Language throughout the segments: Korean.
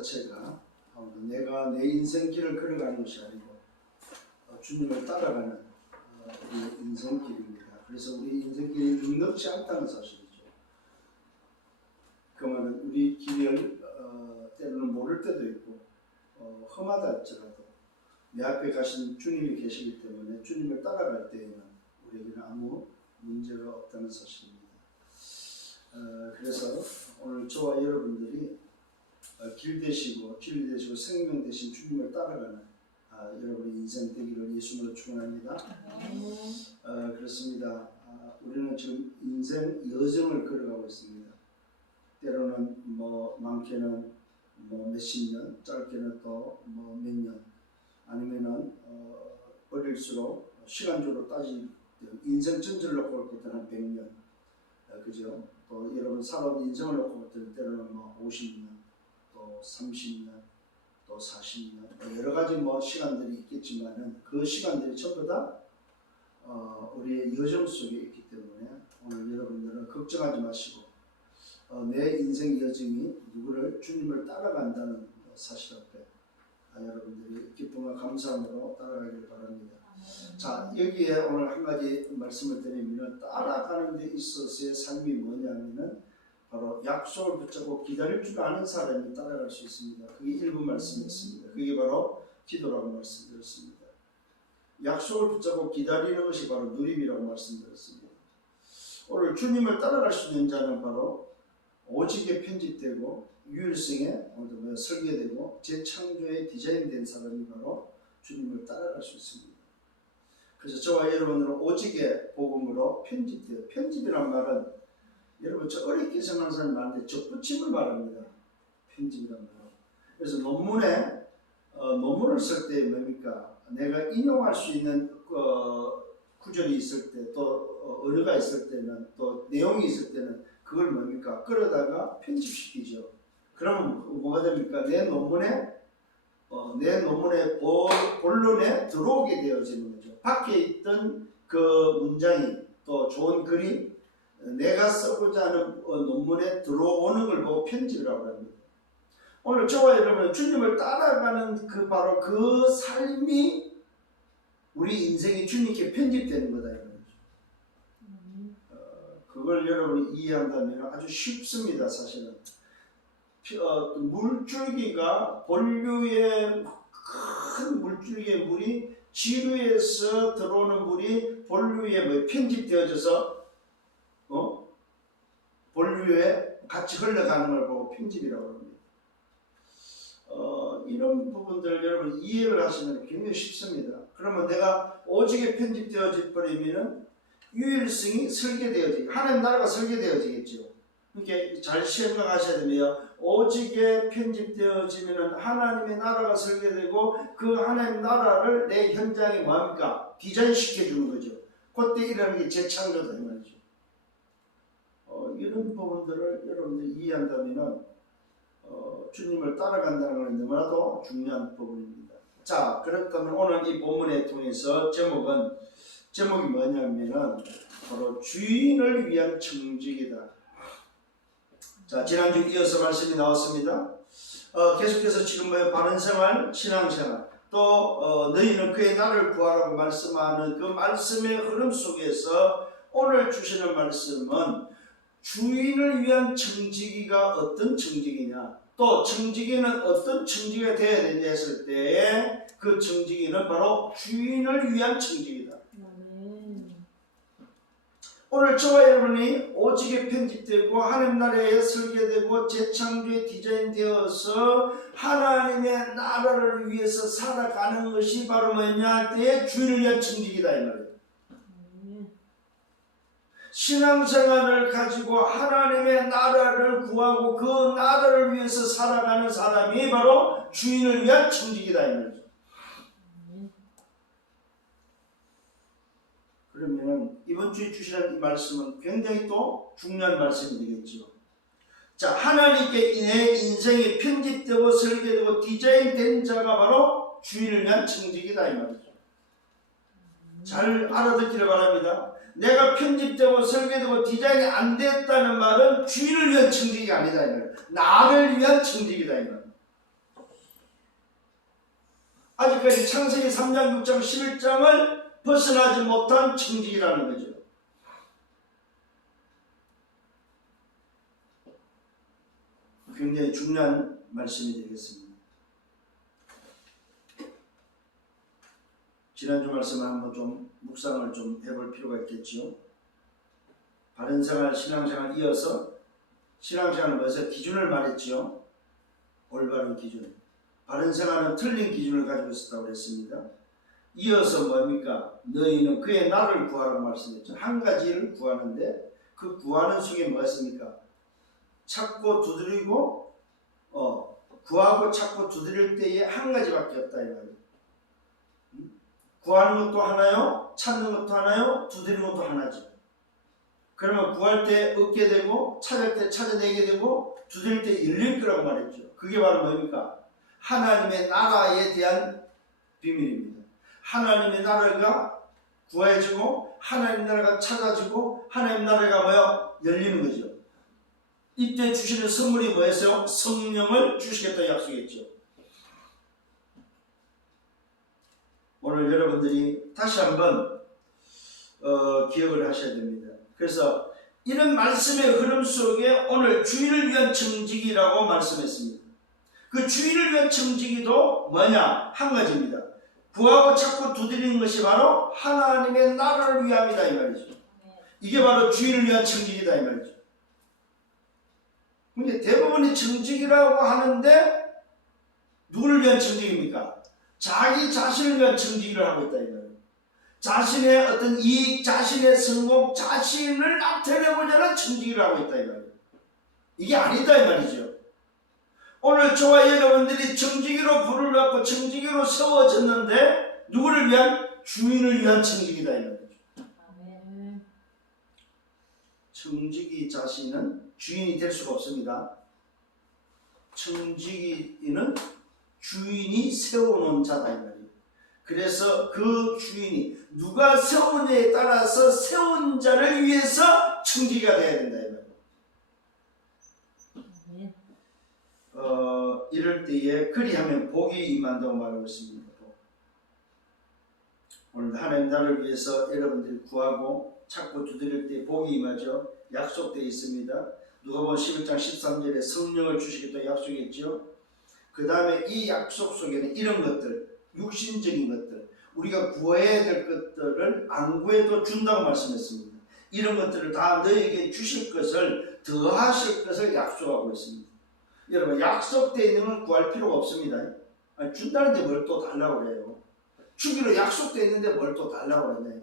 자체가 내가 내 인생길을 걸어가는 것이 아니고 주님을 따라가는 우리 인생길입니다. 그래서 우리 인생길이 넉넉지 않다는 사실이죠. 그 말은 우리 길을 때로는 모를 때도 있고 험하다 할지라도 내 앞에 가신 주님이 계시기 때문에 주님을 따라갈 때에는 우리에게는 아무 문제가 없다는 사실입니다. 그래서 오늘 저와 여러분들이 길 되시고 진리 되시고 생명 되신 주님을 따라가는 여러분의 인생 되기를 예수님으로 축원합니다. 그렇습니다. 우리는 지금 인생 여정을 걸어가고 있습니다. 때로는 많게는 몇십 년, 짧게는 또 몇 년, 아니면은 어릴수록 시간적으로 따지면 인생 전체를 놓고 볼 때는 한 100년, 그죠? 또 여러분 살아온 인생을 놓고 볼 때는 때로는 50년, 또 30년, 또 40년, 여러 가지 시간들이 있겠지만은 그 시간들이 전부 다 우리의 여정 속에 있기 때문에 오늘 여러분들은 걱정하지 마시고 내 인생 여정이 누구를 주님을 따라간다는 사실 앞에 여러분들이 기쁨과 감사함으로 따라가길 바랍니다. 자, 여기에 오늘 한 가지 말씀을 드리면 따라가는 데 있어서의 삶이 뭐냐면은 바로 약속을 붙잡고 기다릴 줄 아는 사람이 따라갈 수 있습니다. 그게 일부 말씀이었습니다. 그게 바로 기도라고 말씀드렸습니다. 약속을 붙잡고 기다리는 것이 바로 누림이라고 말씀드렸습니다. 오늘 주님을 따라갈 수 있는 자는 바로 오직에 편집되고 유일성에 설계되고 재창조에 디자인된 사람이 바로 주님을 따라갈 수 있습니다. 그래서 저와 여러분들은 오직의 복음으로 편집돼요. 편집이란 말은 여러분 저 어렵게 생각하는 사람이 많은데 접붙임을 말합니다. 편집이란 말은. 그래서 논문을 쓸 때 뭡니까? 내가 인용할 수 있는 구절이 있을 때 또 언어가 있을 때는 또 내용이 있을 때는 그걸 뭡니까? 끌어다가 편집시키죠. 그러면 뭐가 됩니까? 내 논문의 본론에 들어오게 되어지는 거죠. 밖에 있던 그 문장이 또 좋은 글이 내가 써고자 하는 논문에 들어오는 걸 보고 편집이라고 합니다. 오늘 저와 여러분은 주님을 따라가는 바로 그 삶이 우리 인생이 주님께 편집되는 거다. 그걸 여러분이 이해한다면 아주 쉽습니다. 사실은 물줄기가 본류의 큰 물줄기의 물이 지류에서 들어오는 물이 본류에 편집되어져서 본류에 같이 흘러가는 걸 보고 편집이라고 합니다. 이런 부분들 여러분 이해를 하시면 굉장히 쉽습니다. 그러면 내가 오직에 편집되어질 버리면은 유일성이 설계되어지게 하나님 나라가 설계되어지겠죠. 그러니까 잘 생각하셔야 됩니다. 오직에 편집되어지면 하나님의 나라가 설계되고 그 하나님 나라를 내 현장에 뭐합니까? 디자인시켜 주는 거죠. 그때 일어나는 게 재창조다 이 말이죠. 이런 부분들을 여러분들이 이해한다면 주님을 따라간다는 것은 너무나도 중요한 부분입니다. 자, 그렇다면 오늘 이 본문에 통해서 제목이 뭐냐면은 바로 주인을 위한 청직이다. 자, 지난주 이어서 말씀이 나왔습니다. 계속해서 지금 바른생활, 신앙생활, 또 너희는 그의 나를 구하라고 말씀하는 그 말씀의 흐름 속에서 오늘 주시는 말씀은 주인을 위한 청지기가 어떤 청지기냐, 또 청지기는 어떤 청지기가 되어야 되냐 했을 때에 그 청지기는 바로 주인을 위한 청지기다. 오늘 저와 여러분이 오직에 편집되고 하나님 나라에 설계되고 재창조에 디자인되어서 하나님의 나라를 위해서 살아가는 것이 바로 뭐냐 할 때에 주인을 위한 청지기다 이 말이에요. 신앙생활을 가지고 하나님의 나라를 구하고 그 나라를 위해서 살아가는 사람이 바로 주인을 위한 청지기다 이 말이죠. 그러면 이번 주에 주시는 이 말씀은 굉장히 또 중요한 말씀이 되겠죠. 자, 하나님께 내 인생이 편집되고 설계되고 디자인된 자가 바로 주인을 위한 청지기다 이 말이죠. 잘 알아듣기를 바랍니다. 내가 편집되고 설계되고 디자인이 안 됐다는 말은 주인을 위한 청지기가 아니다 이 말이에요. 나를 위한 청지기다 이 말이에요. 아직까지 창세기 3장, 6장, 11장을 벗어나지 못한 청직이라는 거죠. 굉장히 중요한 말씀이 되겠습니다. 지난주 말씀을 한번 좀 묵상을 좀 해볼 필요가 있겠지요. 바른생활, 신앙생활 이어서 신앙생활은 뭐에서 기준을 말했지요. 올바른 기준. 바른생활은 틀린 기준을 가지고 있었다고 그랬습니다. 이어서 뭡니까? 너희는 그의 나를 구하라고 말씀했죠. 한 가지를 구하는데 그 구하는 속에 뭐가 있습니까? 찾고 두드리고 구하고 찾고 두드릴 때에 한 가지밖에 없다 이 말이에요. 구하는 것도 하나요, 찾는 것도 하나요, 두드리는 것도 하나죠. 그러면 구할 때 얻게 되고 찾을 때 찾아내게 되고 두드릴 때 열릴 거라고 말했죠. 그게 바로 뭡니까? 하나님의 나라에 대한 비밀입니다. 하나님의 나라가 구해지고 하나님 나라가 찾아지고 하나님 나라가 뭐요? 열리는 거죠. 이때 주시는 선물이 뭐였어요? 성령을 주시겠다 약속했죠. 오늘 여러분들이 다시 한번 기억을 하셔야 됩니다. 그래서 이런 말씀의 흐름 속에 오늘 주인을 위한 청지기라고 말씀했습니다. 그 주인을 위한 청지기도 뭐냐? 한 가지입니다. 구하고 찾고 두드리는 것이 바로 하나님의 나라를 위함이다 이 말이죠. 이게 바로 주인을 위한 청지기다 이 말이죠. 근데 대부분이 청지기라고 하는데 누구를 위한 청지기입니까? 자기 자신을 위한 청지기를 하고 있다 이 말이에요. 자신의 어떤 이익, 자신의 성공, 자신을 나타내고자 하는 청지기를 하고 있다 이 말이에요. 이게 아니다 이 말이죠. 오늘 저와 여러분들이 청지기로 불을 받고 청지기로 세워졌는데 누구를 위한? 주인을 위한 청지기다 이 말이죠. 청지기 자신은 주인이 될 수가 없습니다. 청지기는 주인이 세워놓은 자다 이 말이에요. 그래서 그 주인이 누가 세우느냐에 따라서 세운 자를 위해서 청지기가 되어야 된다 이 말이에요. 이럴 때에 그리하면 복이 임한다고 말하고 있습니다. 오늘 하나님 나라를 위해서 여러분들이 구하고 찾고 두드릴 때 복이 임하죠. 약속되어 있습니다. 누가복음 11장 13절에 성령을 주시겠다 약속했죠. 그 다음에 이 약속 속에는 이런 것들, 육신적인 것들, 우리가 구해야 될 것들을 안 구해도 준다고 말씀했습니다. 이런 것들을 다 너에게 주실 것을 더하실 것을 약속하고 있습니다. 여러분 약속되어 있는 건 구할 필요가 없습니다. 아니, 준다는데 뭘 또 달라고 그래요. 주기로 약속되어 있는데 뭘 또 달라고 그러냐.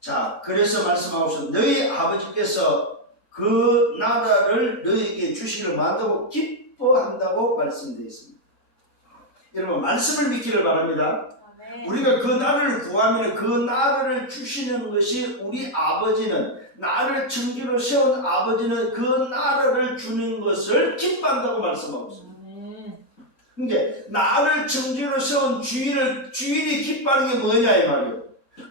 자, 그래서 말씀하고서 너희 아버지께서 그 나라를 너희에게 주시기를 만다고 기뻐한다고 말씀되어 있습니다. 여러분 말씀을 믿기를 바랍니다. 아멘. 우리가 그 나라를 구하면 그 나라를 주시는 것이 우리 아버지는 나를 청지로 세운 아버지는 그 나라를 주는 것을 기뻐한다고 말씀하고 있습니다. 그러니까 나를 청지로 세운 주인이 기뻐하는 게 뭐냐 이 말이에요.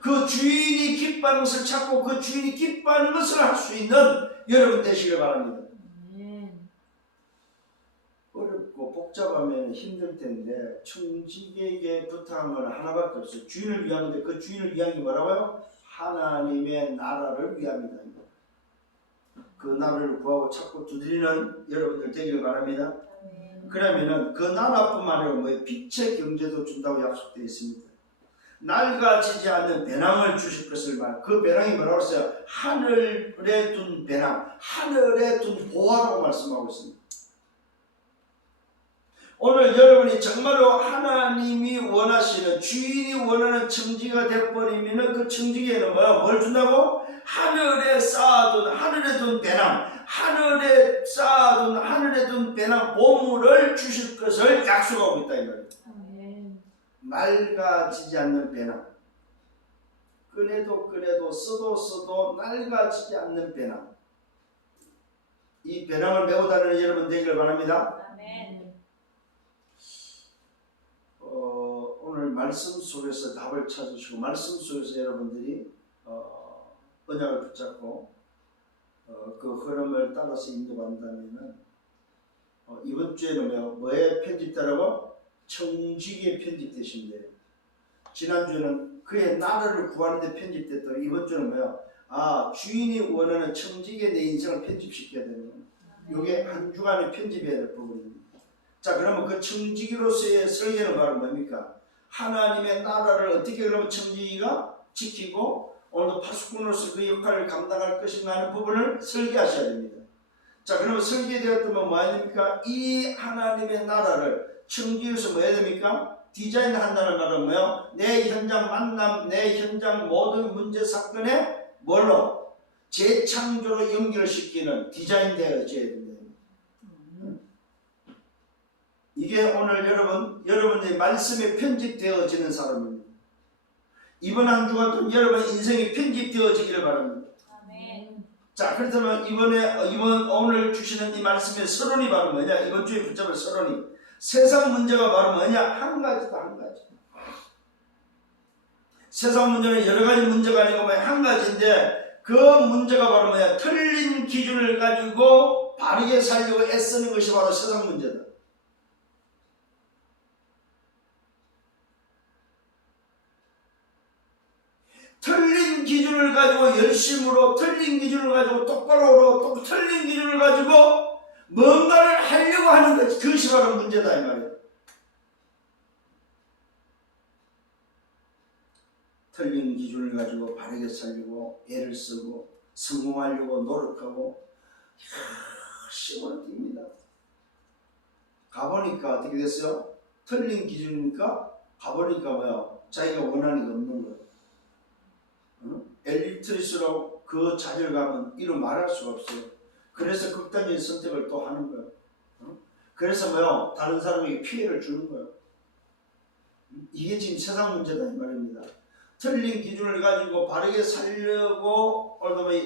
그 주인이 기뻐하는 것을 찾고 그 주인이 기뻐하는 것을 할 수 있는 여러분 되시길 바랍니다. 어렵고 복잡하면 힘들 텐데 청지기에게 부탁한 건 하나밖에 없어요. 주인을 위함인데 그 주인을 위한 게 뭐라고요? 하나님의 나라를 위함이다. 그 나라를 구하고 찾고 두드리는 여러분들 되기를 바랍니다. 그러면은 그 나라뿐만 아니라 뭐 빛의 경제도 준다고 약속되어 있습니다. 낡아지지 않는 배낭을 주실 것을 그 배낭이 뭐라고 했어요? 하늘에 둔 배낭, 하늘에 둔 보화라고 말씀하고 있습니다. 오늘 여러분이 정말로 하나님이 원하시는 주인이 원하는 청지기가 되어버리면 그 청지기에는 뭐야? 뭘 준다고? 하늘에 쌓아둔 하늘에 둔 배낭, 하늘에 쌓아둔 하늘에 둔 배낭 보물을 주실 것을 약속하고 있다 이 말이에요. 낡아지지 않는 배낭, 꺼내도 써도 낡아지지 않는 배낭. 이 배낭을 메고 다니는 여러분 되기를 바랍니다. 아멘. 오늘 말씀 속에서 답을 찾으시고 말씀 속에서 여러분들이 언약을 붙잡고 그 흐름을 따라서 인도한다면 이번 주에는 뭐에 편집되라고? 청지기에 편집되신대요. 지난주에는 그의 나라를 구하는데 편집됐다. 이번 주는 뭐야? 주인이 원하는 청지기에 내 인생을 편집시켜야 되는 거예요. 이게 한 주간에 편집해야 될 부분입니다. 자, 그러면 그 청지기로서의 설계는 바로 뭡니까? 하나님의 나라를 어떻게 그러면 청지기가 지키고 오늘도 파수꾼으로서 그 역할을 감당할 것인가 하는 부분을 설계하셔야 됩니다. 자, 그러면 설계되었다면 뭐 해야 됩니까? 이 하나님의 나라를 청지기로서 뭐 해야 됩니까? 디자인한다는 말은 뭐예요? 내 현장 만남, 내 현장 모든 문제 사건에 뭘로? 재창조로 연결시키는 디자인되어져야 된다. 이게 오늘 여러분들의 말씀에 편집되어지는 사람입니다. 이번 한 주간 여러분 인생이 편집되어지기를 바랍니다. 아멘. 자, 그렇다면 이번 오늘 주시는 이 말씀의 서론이 바로 뭐냐? 이번 주에 붙잡을 서론이 세상 문제가 바로 뭐냐? 한 가지다, 한 가지. 세상 문제는 여러 가지 문제가 아니고 한 가지인데 그 문제가 바로 뭐냐? 틀린 기준을 가지고 바르게 살려고 애쓰는 것이 바로 세상 문제다. 틀린 기준을 가지고 열심으로, 틀린 기준을 가지고 똑바로로, 또 틀린 기준을 가지고 뭔가를 하려고 하는 것, 그것이 바로 문제다 이 말이에요. 틀린 기준을 가지고 바르게 살려고 애를 쓰고 성공하려고 노력하고 시간을 띱니다. 가보니까 어떻게 됐어요? 틀린 기준이니까 가보니까 뭐야? 자기가 원하는 게 없는 거예요. 엘리트일수록 그 좌절감은 이루 말할 수가 없어요. 그래서 극단적인 선택을 또 하는 거예요. 그래서 뭐요? 다른 사람에게 피해를 주는 거예요. 이게 지금 세상 문제다 이 말입니다. 틀린 기준을 가지고 바르게 살려고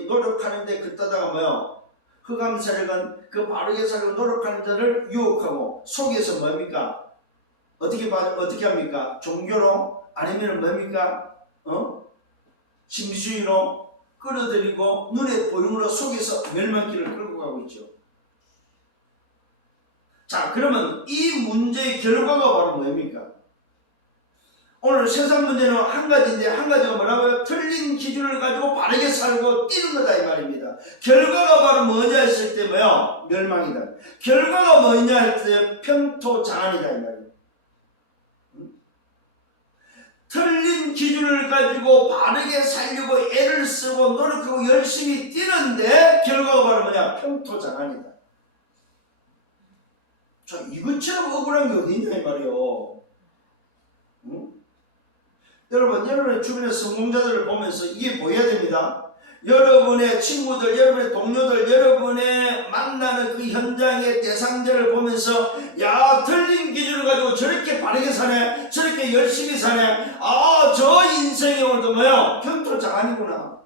노력하는데 그따다가 뭐요? 흑암 세력은 그 바르게 살려고 노력하는 자를 유혹하고 속에서 뭡니까? 어떻게 합니까? 종교로 아니면 뭡니까? 심수위로 끌어들이고 눈에 보임으로 속에서 멸망길을 끌고 가고 있죠. 자, 그러면 이 문제의 결과가 바로 뭡니까? 오늘 세상 문제는 한 가지인데 한 가지가 뭐라고요? 틀린 기준을 가지고 바르게 살고 뛰는 거다 이 말입니다. 결과가 바로 뭐냐 했을 때 뭐요? 멸망이다. 결과가 뭐냐 했을 때 평토장안이다 이 말이에요. 틀린 기준을 가지고 바르게 살려고 애를 쓰고 노력하고 열심히 뛰는데 결과가 바로 뭐냐? 평토장안이다. 자, 이것처럼 억울한 게 어디 있냐 이 말이에요. 여러분의 주변의 성공자들을 보면서 이게 보여야 됩니다. 여러분의 친구들, 여러분의 동료들, 여러분의 만나는 그 현장의 대상자를 보면서 야, 틀린 기준을 가지고 저렇게 바르게 사네, 저렇게 열심히 사네, 저 인생이 오늘도 뭐요? 평토장안이구나.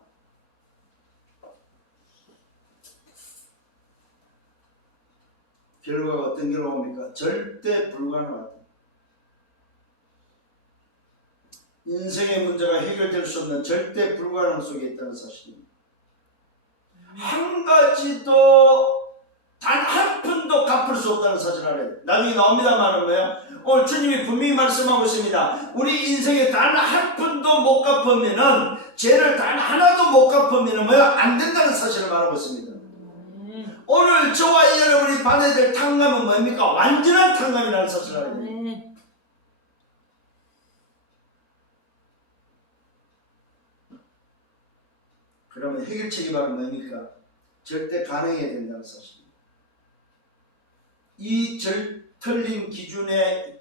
결과가 어떤 결과가 옵니까? 절대 불가능하다. 인생의 문제가 해결될 수 없는 절대 불가능 속에 있다는 사실입니다. 한 가지도 단 한 푼도 갚을 수 없다는 사실을 알아야 돼요. 나중에 나옵니다만 뭐예요? 오늘 주님이 분명히 말씀하고 있습니다. 우리 인생에 단 한 푼도 못 갚으면은, 죄를 단 하나도 못 갚으면은 뭐예요? 안 된다는 사실을 말하고 있습니다. 오늘 저와 여러분이 받아야 될 탕감은 뭡니까? 완전한 탕감이라는 사실을 알아야 돼요. 그러면 해결책이 바로 뭡니까? 절대 가능해야 된다는 사실입니다. 이 틀린 기준의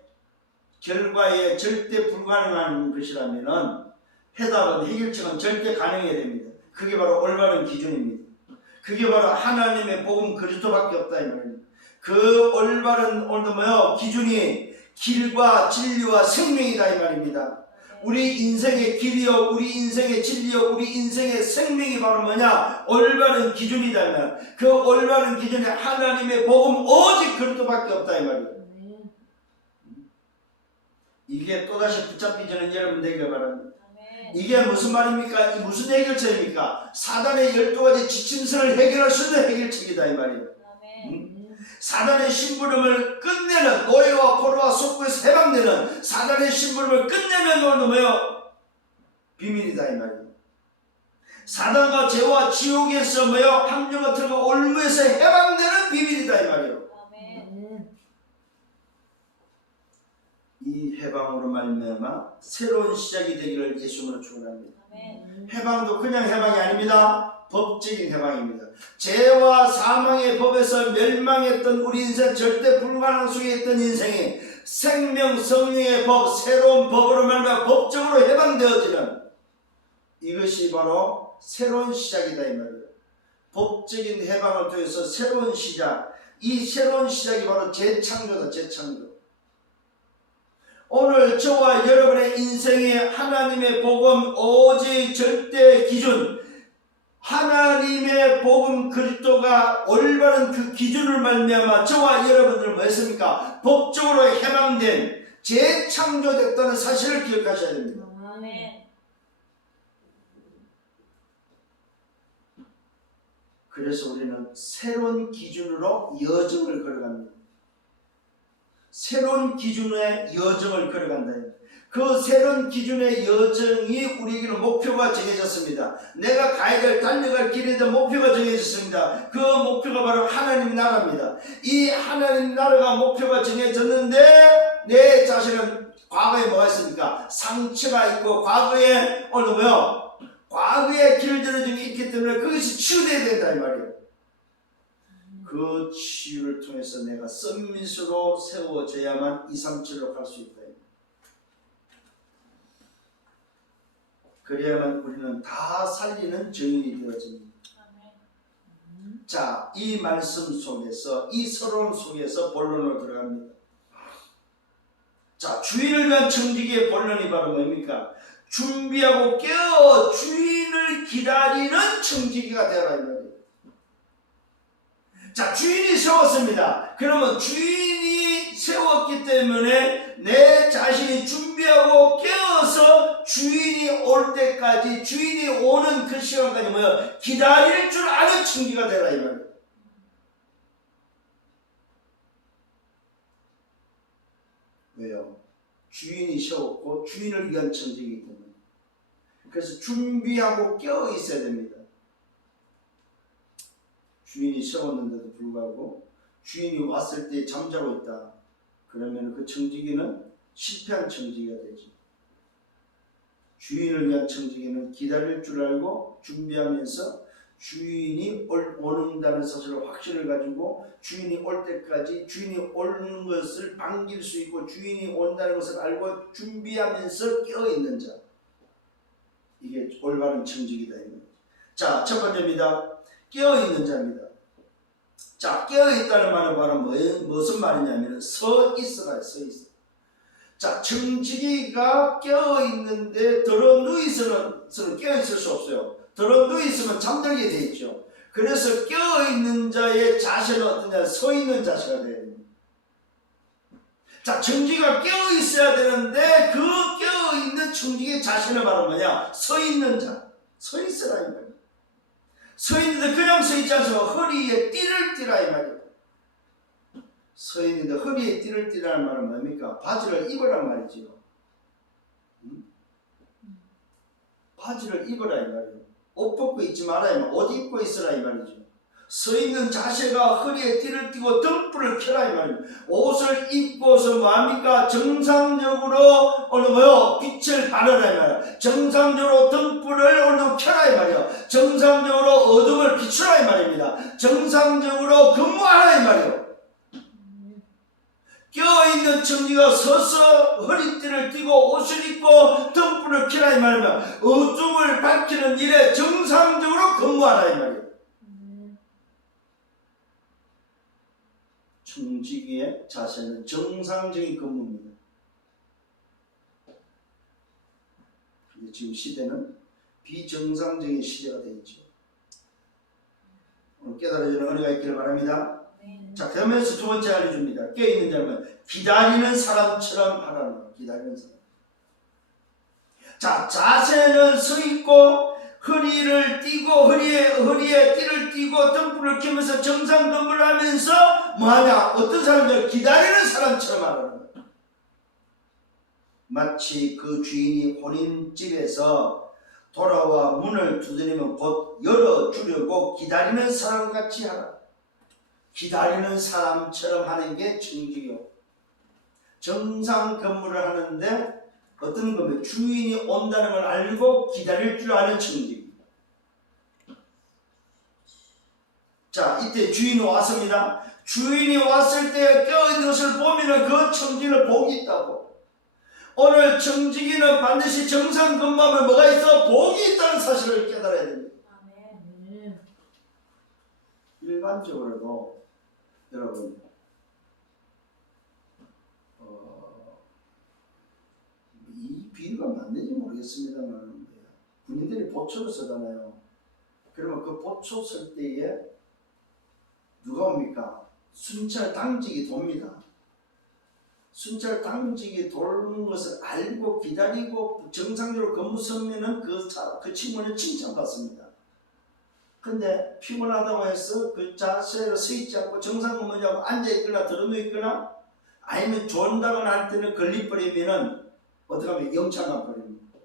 결과에 절대 불가능한 것이라면은 해답은, 해결책은 절대 가능해야 됩니다. 그게 바로 올바른 기준입니다. 그게 바로 하나님의 복음 그리스도밖에 없다 이 말입니다. 그 올바른 오늘도 뭐요? 기준이 길과 진리와 생명이다 이 말입니다. 우리 인생의 길이요, 우리 인생의 진리요, 우리 인생의 생명이 바로 뭐냐? 올바른 기준이다. 그 올바른 기준이 하나님의 복음 오직 그리스도밖에 없다 이 말이에요. 이게 또다시 붙잡히지는 여러분 되기를 바랍니다. 이게 무슨 말입니까? 이 무슨 해결책입니까? 사단의 12가지 지침서를 해결할 수 있는 해결책이다 이 말이에요. 사단의 심부름을 끝내는, 노예와 포로와 속구에서 해방되는 사단의 심부름을 끝내는 오늘 뭐예요? 비밀이다 이 말이에요. 사단과 죄와 지옥에서 뭐예요? 함정과 틀과 올무에서 해방되는 비밀이다 이 말이에요. 이 해방으로 말미암아 새로운 시작이 되기를 예수님으로 축원합니다. 해방도 그냥 해방이 아닙니다. 법적인 해방입니다. 죄와 사망의 법에서 멸망했던 우리 인생, 절대 불가능 속에 있던 인생이 생명 성령의 법, 새로운 법으로 말미암아 법적으로 해방되어지는, 이것이 바로 새로운 시작이다 이 말이에요. 법적인 해방을 통해서 새로운 시작, 이 새로운 시작이 바로 재창조다. 재창조. 오늘 저와 여러분의 인생의 하나님의 복음 오직 절대 기준, 하나님의 복음 그리스도가 올바른 그 기준을 말미암아 저와 여러분들은 뭐 했습니까? 법적으로 해방된, 재창조됐다는 사실을 기억하셔야 됩니다. 그래서 우리는 새로운 기준으로 여정을 걸어갑니다. 새로운 기준의 여정을 걸어간다. 그 새로운 기준의 여정이 우리에게는 목표가 정해졌습니다. 내가 가야 될, 달려갈 길에 대한 목표가 정해졌습니다. 그 목표가 바로 하나님 나라입니다. 이 하나님 나라가 목표가 정해졌는데 내 자신은 과거에 뭐가 있습니까? 상처가 있고 과거에 오늘 뭐요? 과거의 길들여짐이 있기 때문에 그것이 치유되어야 된다 이 말이에요. 그 치유를 통해서 내가 썸밋으로 세워져야만 237로 갈 수 있다. 그래야만 우리는 다 살리는 증인이 되어집니다. 자, 이 말씀 속에서, 이 서론 속에서 본론으로 들어갑니다. 자, 주인을 위한 청지기의 본론이 바로 뭡니까? 준비하고 깨어 주인을 기다리는 청지기가 되어라 이 말이에요. 자, 주인이 세웠습니다. 그러면 주인이 세웠기 때문에 내 자신이 준비하고 깨어서 주인이 올 때까지, 주인이 오는 그 시간까지 뭐야? 기다릴 줄 아는 청지기가 되라 이 말이에요. 왜요? 주인이 세웠고 주인을 위한 청지기이기 때문에. 그래서 준비하고 깨어 있어야 됩니다. 주인이 세웠는데도 불구하고 주인이 왔을 때 잠자고 있다. 그러면 그 청지기는 실패한 청지기가 되지. 주인을 위한 청지기는 기다릴 줄 알고 준비하면서 주인이 오는다는 사실을 확신을 가지고 주인이 올 때까지, 주인이 오는 것을 반길 수 있고 주인이 온다는 것을 알고 준비하면서 깨어있는 자, 이게 올바른 청지기다. 자, 첫 번째입니다. 깨어있는 자입니다. 자, 깨어있다는 말은 바로 무슨 말이냐면 서 있어라, 서 있어. 자, 청지기가 깨어있는데 들어 누이서는 깨어있을 수 없어요. 들어 누이서면 잠들게 돼 있죠. 그래서 깨어있는 자의 자세는 어떠냐? 서 있는 자세가 돼야 됩니다. 자, 청지기가 깨어있어야 되는데 그 깨어있는 청지기의 자세는 바로 뭐냐? 서 있는 자. 서 있어라 이 말이에요. 서 있는데 그냥 서 있지 않고 허리에 띠를 띠라 이 말이에요. 서 있는데 허리에 띠를 띠라는 말은 뭡니까? 바지를 입으란 말이지요. 바지를 입으라 이 말이에요. 옷 벗고 있지 말아야 말, 옷 입고 있으라 이 말이죠. 서 있는 자세가 허리에 띠를 띠고 등불을 켜라 이 말이에요. 옷을 입고서 뭐합니까? 정상적으로 오늘 뭐요? 빛을 발하라 이 말이에요. 정상적으로 등불을 오늘 켜라 이 말이에요. 정상적으로 어둠을 비추라 이 말입니다. 정상적으로 근무하라 이 말이에요. 깨어있는 청지가 서서 허리띠를 띠고 옷을 입고 등불을 켜라 이 말이면 어둠을 밝히는 일에 정상적으로 근무하라 이 말이에요. 청지기의 자세는 정상적인 근무입니다. 근데 지금 시대는 비정상적인 시대가 되겠죠. 오늘 깨달아지는 은혜가 있기를 바랍니다. 자, 그러면서 두 번째 알려줍니다. 깨어있는 자는 기다리는 사람처럼 하라는 거예요. 기다리는 사람. 자, 자세는 서 있고 허리를 띠고 허리에 띠를 띠고 등불을 켜면서 정상 근무를 하면서 뭐하냐? 어떤 사람들 기다리는 사람처럼 하는 거예요. 마치 그 주인이 혼인집에서 돌아와 문을 두드리면 곧 열어주려고 기다리는 사람같이 하라. 기다리는 사람처럼 하는 게 청직이요. 정상 근무를 하는데 어떤 겁니까? 주인이 온다는 걸 알고 기다릴 줄 아는 청직. 자, 이때 주인이 왔습니다. 주인이 왔을 때 깨어있는 것을 보면 그 청직은 복이 있다고. 오늘 청지기는 반드시 정상 근무하면 뭐가 있어? 복이 있다는 사실을 깨달아야 됩니다. 아멘. 일반적으로도 여러분 이 비유가 맞는지 모르겠습니다만 군인들이 보초를 쓰잖아요. 그러면 그 보초 쓸 때에 누가 옵니까? 순찰 당직이 돕니다. 순찰 당직이 도는 것을 알고 기다리고 정상적으로 근무 서면은 그 친구는 칭찬받습니다. 근데 피곤하다고 해서 그 자세로 서 있지 않고 정상 근무자고 앉아있거나 들어누있거나 아니면 존다거나 할 때는 걸리버리면은 어떻게 하면 영창만 버립니다.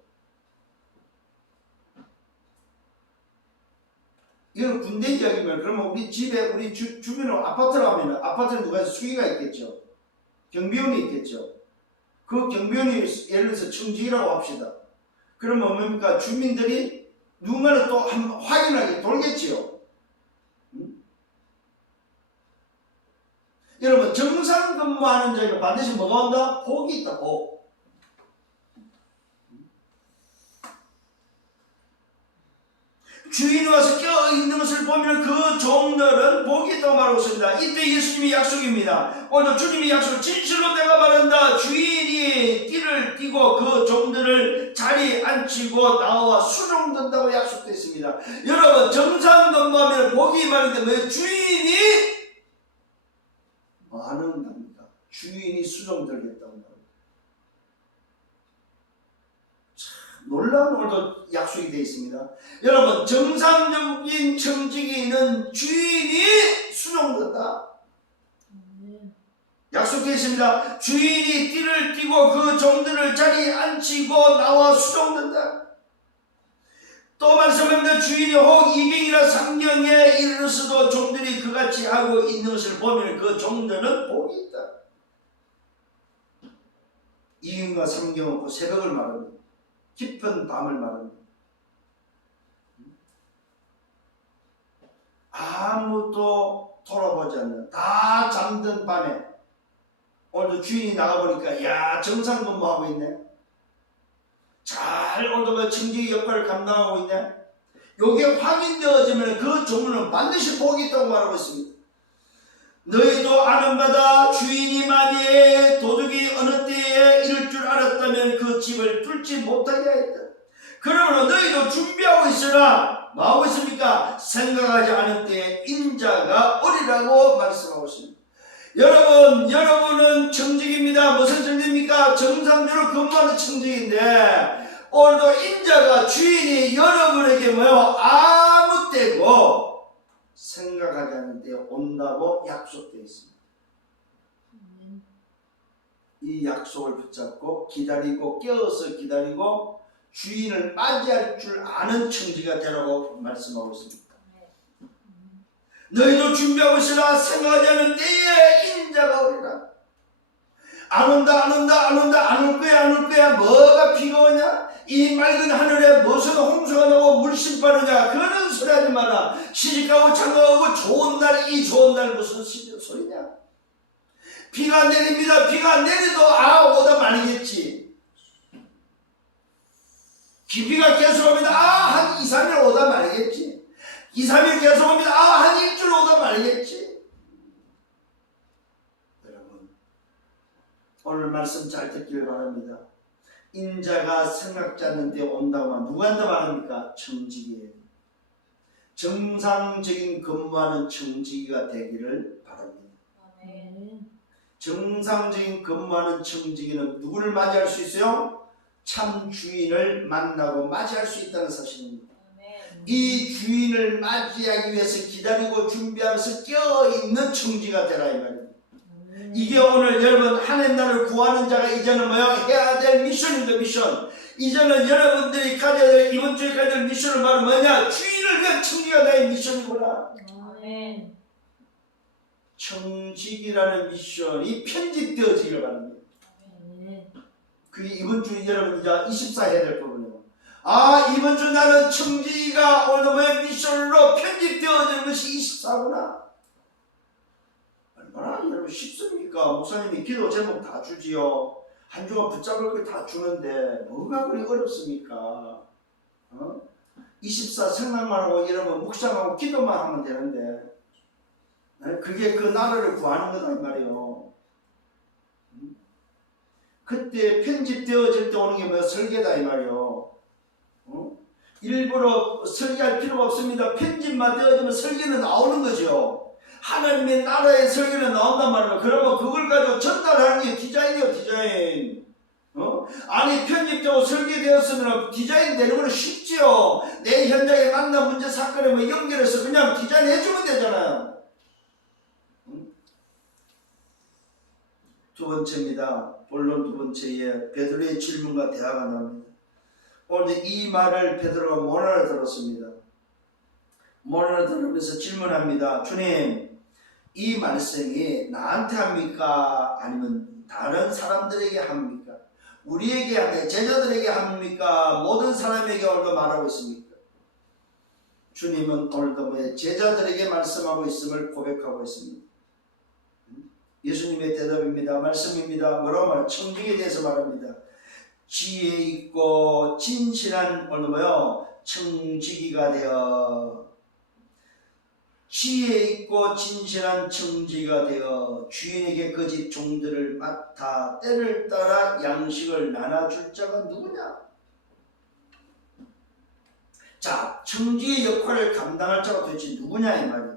이건 군대 이야기면 그러면 우리 집에 우리 주변으로 아파트로 하면은 아파트에 누가 수기가 있겠죠. 경비원이 있겠죠. 그 경비원이 예를 들어서 청직이라고 합시다. 그러면 뭡니까? 주민들이 누군가는 또 한번 확인하게 돌겠지요. 여러분 정상 근무하는 자에게 반드시 뭐가 온다? 복이 있다. 복. 주인이 와서 껴있는 것을 보면 그 종들은 복이 있다고 말하고 있습니다. 이때 예수님이 약속입니다. 오늘 주님이 약속, 진실로 내가 말한다. 주인이 띠를 띠고 그 종들을 자리에 앉히고 나와 수종된다고 약속되어 있습니다. 여러분 정상 근무하면 복이 많은데 왜 주인이 뭐 안 한답니까? 주인이 수종들겠다고 말합니다. 놀라운 오늘도 약속이 되어 있습니다. 여러분 정상적인 청지기는 주인이 수종된다. 약속되어 있습니다. 주인이 띠를 띠고 그 종들을 자리에 앉히고 나와 수종된다. 또 말씀합니다. 주인이 혹 이경이나 상경에 이르러서도 종들이 그같이 하고 있는 것을 보면 그 종들은 복이 있다. 이경과 상경은 그 새벽을 말합니다. 깊은 밤을 말합니다. 아무도 돌아보지 않는 다 잠든 밤에 오늘도 주인이 나가보니까 야 정상 근무하고 있네. 잘 오늘도 청지기 역할을 감당하고 있네. 요게 확인되어지면 그 종류는 반드시 복이 있다고 말하고 있습니다. 너희도 아는 바다 주인이 만일 도둑이 어느 때에 이럴 줄 알았다면 그 집을 뚫지 못하게 하였다. 그러므로 너희도 준비하고 있으라. 뭐하고 있습니까? 생각하지 않은 때에 인자가 오리라고 말씀하고 있습니다. 여러분은 청직입니다. 무슨 청직입니까? 정상적으로 근무하는 청직인데 오늘도 인자가 주인이 여러분에게 뭐요? 아무 때고 생각하지 않는 때에 온다고 약속되어 있습니다. 이 약속을 붙잡고 기다리고 깨어서 기다리고 주인을 맞이할 줄 아는 청지가 되라고 말씀하고 있습니다. 너희도 준비하고 있으라. 생각하지 않는 때에 인자가 오리라. 안 온다 안 올 거야. 뭐가 비가 오냐? 이 맑은 하늘에 무슨 홍수가 나고 물씬 빠르냐? 그런 소리 하지 마라. 시집가고 장가가고 좋은 날, 이 좋은 날 무슨 소리냐? 비가 내립니다. 비가 내려도 오다 말겠지. 비가 계속 옵니다. 한 2, 3일 오다 말겠지. 2, 3일 계속 옵니다. 한 일주일 오다 말겠지. 여러분 오늘 말씀 잘 듣기를 바랍니다. 인자가 생각지 않는 데 온다고 하면 누구한테 말합니까? 청지기예요. 정상적인 근무하는 청지기가 되기를 바랍니다. 정상적인 근무하는 청지기는 누구를 맞이할 수 있어요? 참 주인을 만나고 맞이할 수 있다는 사실입니다. 이 주인을 맞이하기 위해서 기다리고 준비하면서 깨어있는 청지가 되라 이 말이에요. 이게 오늘 여러분 하나님 나라를 구하는 자가 이제는 뭐야? 해야 될 미션입니다. 미션. 이제는 여러분들이 가져야 될 이번 주에 가져야 될 미션은 바로 뭐냐? 주인을 위한 청지가 나의 미션이구나. 아멘. 청지기라는 미션이 편집되어지기를 바랍니다. 아멘. 그게 이번 주 여러분 이제 24 해야 될 부분이에요. 아, 이번 주 나는 청지기가 오늘 뭐야? 미션으로 편집되어지는 것이 24구나. 얼마나 여러분 쉽습니까? 목사님이 기도 제목 다 주지요. 한 주간 붙잡을 걸 다 주는데 뭐가 그리 어렵습니까? 24 생각만 하고 이러면 묵상하고 기도만 하면 되는데 그게 그 나라를 구하는 거다 이 말이에요. 그때 편집되어질 때 오는 게 뭐야? 설계다 이 말이에요. 일부러 설계할 필요가 없습니다. 편집만 되어지면 설계는 나오는 거죠. 하나님의 나라의 설계는 나온단 말이에요. 그러면 그걸 가지고 전달하는 게 디자인이요, 디자인. 아니, 편집되고 설계되었으면 디자인 되는 건 쉽지요. 내 현장에 만난 문제 사건에 뭐 연결해서 그냥 디자인 해주면 되잖아요. 두 번째입니다. 본론 두 번째에 베드로의 질문과 대화가 나옵니다. 오늘 이 말을 베드로가 못 알아들었습니다. 못 알아들으면서 질문합니다. 주님, 이 말씀이 나한테 합니까? 아니면 다른 사람들에게 합니까? 우리에게 합니까? 제자들에게 합니까? 모든 사람에게 오늘도 말하고 있습니까? 주님은 오늘도 제자들에게 말씀하고 있음을 고백하고 있습니다. 예수님의 대답입니다. 말씀입니다. 뭐라고 말해요? 청지기에 대해서 말합니다. 지혜 있고 진실한 오늘 뭐요? 청지기가 되어 지혜 있고 진실한 청지기가 되어 주인에게 그 집 종들을 맡아 때를 따라 양식을 나눠줄 자가 누구냐? 자, 청지기의 역할을 감당할 자가 도대체 누구냐 이 말이에요.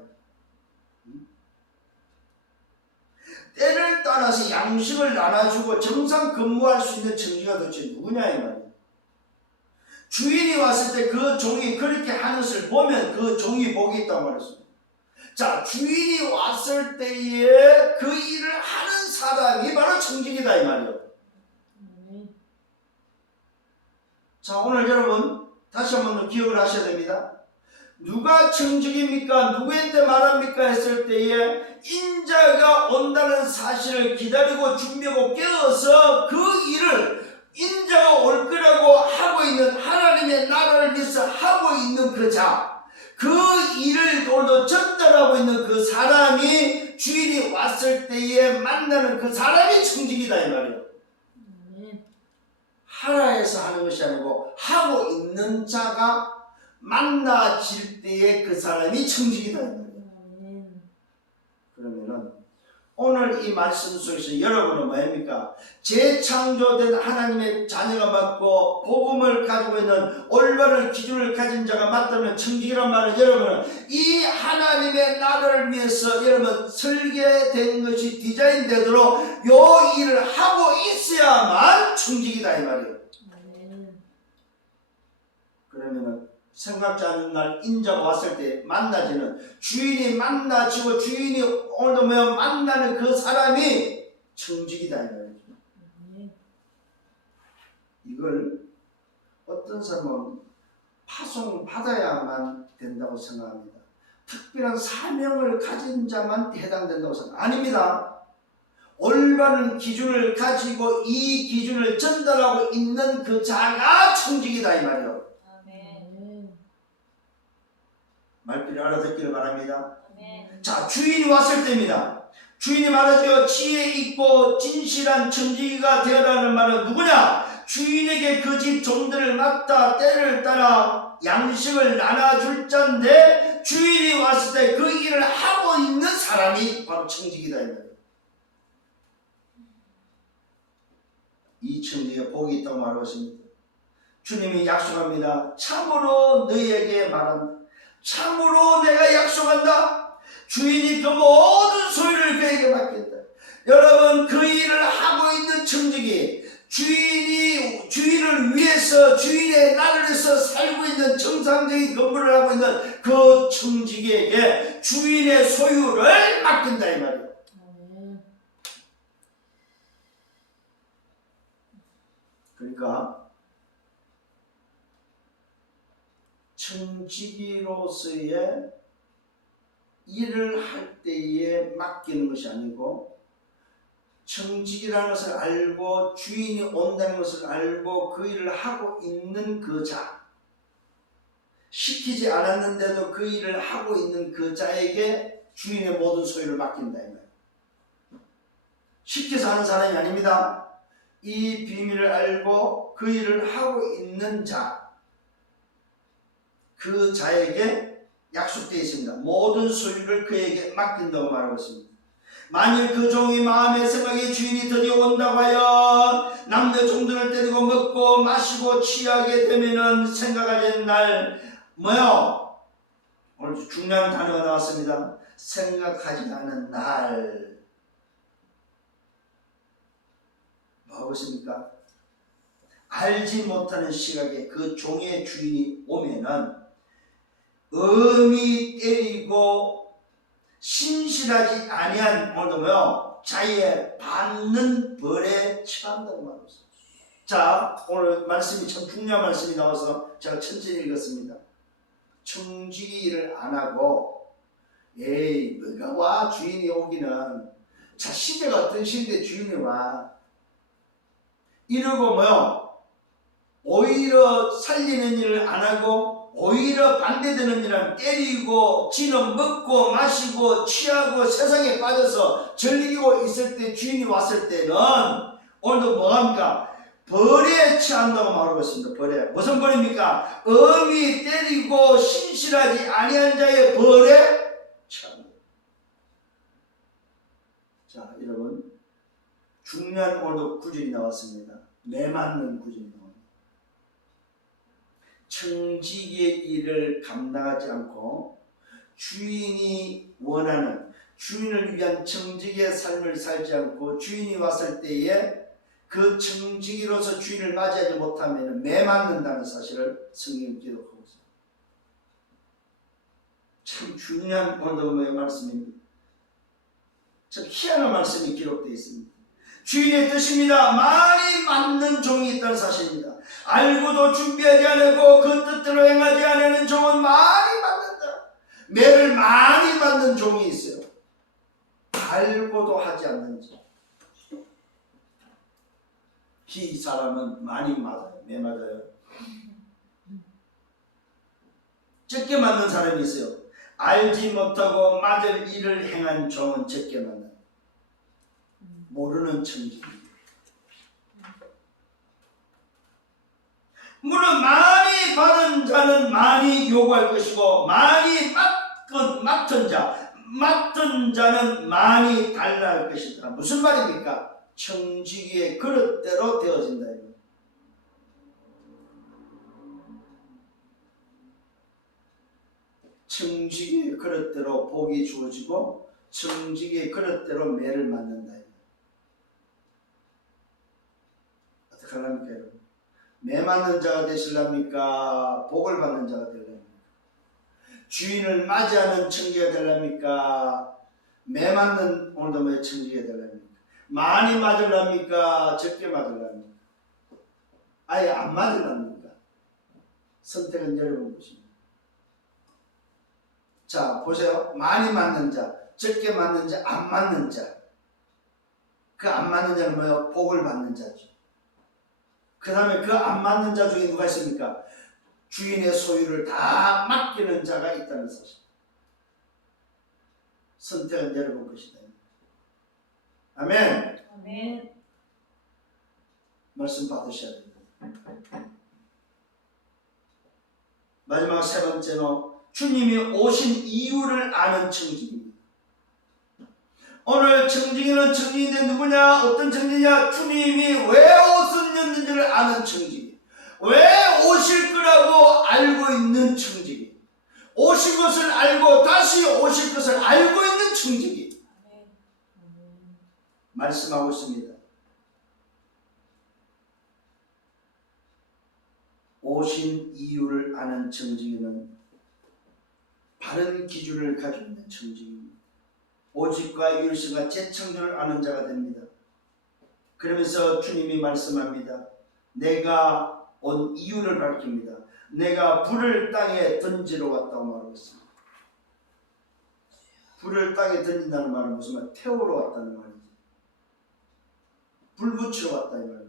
때를 따라서 양식을 나눠주고 정상 근무할 수 있는 청지기가 도대체 누구냐 이 말이에요. 주인이 왔을 때 그 종이 그렇게 하는 것을 보면 그 종이 복이 있다고 말했습니다. 자, 주인이 왔을 때에 그 일을 하는 사람이 바로 청지기다 이 말이에요. 자, 오늘 여러분 다시 한번 기억을 하셔야 됩니다. 누가 청지기입니까? 누구한테 말합니까? 했을 때에 인자가 온다는 사실을 기다리고 준비하고 깨어서 그 일을 인자가 올 거라고 하고 있는 하나님의 나라를 위해서 하고 있는 그 자, 그 일을 오늘도 전달하고 있는 그 사람이 주인이 왔을 때에 만나는 그 사람이 청지기다 이 말이에요. 하라 해서 하는 것이 아니고 하고 있는 자가 만나질 때에 그 사람이 청지기다 이 말이에요. 그러면은 오늘 이 말씀 속에서 여러분은 뭐입니까? 재창조된 하나님의 자녀가 맞고 복음을 가지고 있는 올바른 기준을 가진 자가 맞다면 청지기란 말은 여러분은 이 하나님의 나라를 위해서 여러분 설계된 것이 디자인되도록 요 일을 하고 있어야만 청지기다 이 말이에요. 그러면은 생각지 않은 날 인자가 왔을 때 만나지는 주인이 만나지고 주인이 오늘도 뭐 만나는 그 사람이 청지기다 이 말이죠. 이걸 어떤 사람은 파송받아야만 된다고 생각합니다. 특별한 사명을 가진 자만 해당된다고 생각합니다. 아닙니다. 올바른 기준을 가지고 이 기준을 전달하고 있는 그 자가 청지기다 이 말이에요. 말귀를 알아듣기를 바랍니다. 자, 주인이 왔을 때입니다. 주인이 말하죠. 지혜 있고 진실한 청지기가 되어라는 말은 누구냐? 주인에게 그 집 종들을 맡아 때를 따라 양식을 나눠줄 자인데 주인이 왔을 때 그 일을 하고 있는 사람이 바로 청지기다 이 말이에요. 이 청지기에 복이 있다고 말하고 있습니다. 주님이 약속합니다. 참으로 너희에게 말한다. 참으로 내가 약속한다. 주인이 그 모든 소유를 그에게 맡겠다. 여러분, 그 일을 하고 있는 청지기, 주인을 위해서 주인의 나라를 위해서 살고 있는 있는 정상적인 근무를 하고 있는 그 청지기에게 주인의 소유를 맡긴다 이 말이에요. 아멘. 그러니까 청지기로서의 일을 할 때에 맡기는 것이 아니고 청지기라는 것을 알고 주인이 온다는 것을 알고 그 일을 하고 있는 그 자, 시키지 않았는데도 그 일을 하고 있는 그 자에게 주인의 모든 소유를 맡긴다 이 말이에요. 시켜서 하는 사람이 아닙니다. 이 비밀을 알고 그 일을 하고 있는 자, 그 자에게 약속되어 있습니다. 모든 소유를 그에게 맡긴다고 말하고 있습니다. 만일 그 종이 마음의 생각에 주인이 드디어 온다고 하여 남녀 종들을 데리고 먹고 마시고 취하게 되면은 생각하는 날 뭐요? 오늘 중요한 단어가 나왔습니다. 생각하지 않은 날. 뭐 하고 있습니까? 알지 못하는 시각에 그 종의 주인이 오면은 엄히 때리고 신실하지 아니한 오늘도 뭐요? 자기의 받는 벌에 처한다고 말하고 있습니다. 자, 오늘 말씀이 참 중요한 말씀이 나와서 제가 천천히 읽었습니다. 청지기 일을 안 하고 에이 뭐가 와 주인이 오기는 자 시대가 어떤 시대인데 주인이 와 이러고 뭐요? 오히려 살리는 일을 안 하고 오히려 반대되는 일은 때리고 지는 먹고 마시고 취하고 세상에 빠져서 즐기고 있을 때 주인이 왔을 때는 오늘도 뭐합니까? 벌에 처한다고 말하고 있습니다. 벌에. 무슨 벌입니까? 엄히 때리고 신실하지 아니한 자의 벌에 처한다. 자 여러분 중요한 오늘도 구절이 나왔습니다. 매맞는 구절이 나옵니다. 청지기의 일을 감당하지 않고 주인이 원하는 주인을 위한 청지기의 삶을 살지 않고 주인이 왔을 때에 그 청지기로서 주인을 맞이하지 못하면 매맞는다는 사실을 성경이 기록하고 있습니다. 참 중요한 오늘도 말씀입니다. 참 희한한 말씀이 기록되어 있습니다. 주인의 뜻입니다. 많이 맞는 종이 있다는 사실입니다. 알고도 준비하지 않고 그 뜻대로 행하지 않는 종은 많이 맞는다. 매를 많이 맞는 종이 있어요. 알고도 하지 않는지. 이 사람은 많이 맞아요. 매 맞아요. 적게 맞는 사람이 있어요. 알지 못하고 맞을 일을 행한 종은 적게 맞는. 모르는 청지기. 물론 많이 받은 자는 많이 요구할 것이고 많이 맡은 자는 많이 달라 할 것이다. 무슨 말입니까? 청지기의 그릇대로 되어진다. 청지기의 그릇대로 복이 주어지고 청지기의 그릇대로 매를 맞는다. 어떻게 하랍니까 여러분? 매 맞는 자가 되시렵니까? 복을 받는 자가 되려합니까? 주인을 맞이하는 청지기가 되려합니까? 매 맞는 오늘도 뭐 청지기가 되려합니까? 많이 맞으랍니까? 적게 맞으랍니까? 아예 안 맞으랍니까? 선택은 여러분 것입니다. 자 보세요. 많이 맞는 자, 적게 맞는 자, 안 맞는 자. 그 안 맞는 자는 뭐예요? 복을 받는 자죠. 그 다음에 그 안 맞는 자 중에 누가 있습니까? 주인의 소유를 다 맡기는 자가 있다는 사실. 선택은 여러분 것이다. 아멘. 아멘. 말씀 받으셔야 됩니다. 마지막 세 번째는 주님이 오신 이유를 아는 청지기입니다. 오늘 청지기는 청지기인데 누구냐? 어떤 청지기냐? 주님이 왜 오셨는지를 아는 청지기. 왜 오실 거라고 알고 있는 청지기. 오실 것을 알고 다시 오실 것을 알고 있는 청지기. 말씀하고 있습니다. 오신 이유를 아는 청지기는 바른 기준을 가지고 있는 청지기입니다. 오직과 일시가 재창조를 아는 자가 됩니다. 그러면서 주님이 말씀합니다. 내가 온 이유를 밝힙니다. 내가 불을 땅에 던지러 왔다고 말하고 있습니다. 불을 땅에 던진다는 말은 무슨 말? 태우러 왔다는 말이지. 불 붙이러 왔다 이 말입니다.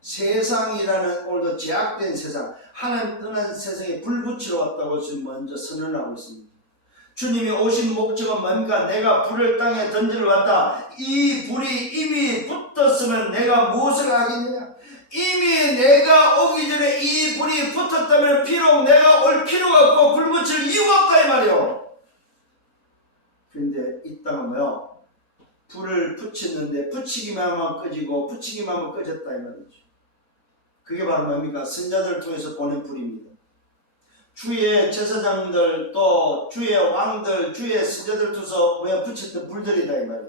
세상이라는 오늘도 제약된 세상, 하나님 떠난 세상에 불 붙이러 왔다고 지금 먼저 선언하고 있습니다. 주님이 오신 목적은 뭔가? 내가 불을 땅에 던지러 왔다. 이 불이 이미 붙었으면 내가 무엇을 하겠느냐? 이미 내가 오기 전에 이 불이 붙었다면 비록 내가 올 필요가 없고 불 붙일 이유가 없다 이 말이요. 그런데 이 땅은 뭐요? 불을 붙였는데 붙이기만 하면 꺼지고 붙이기만 하면 꺼졌다 이 말이죠. 그게 바로 뭡니까? 선자들을 통해서 보낸 불입니다. 주의 제사장들 또 주의 왕들 주의 선자들을 통해서 붙였던 불들이다 이 말이에요.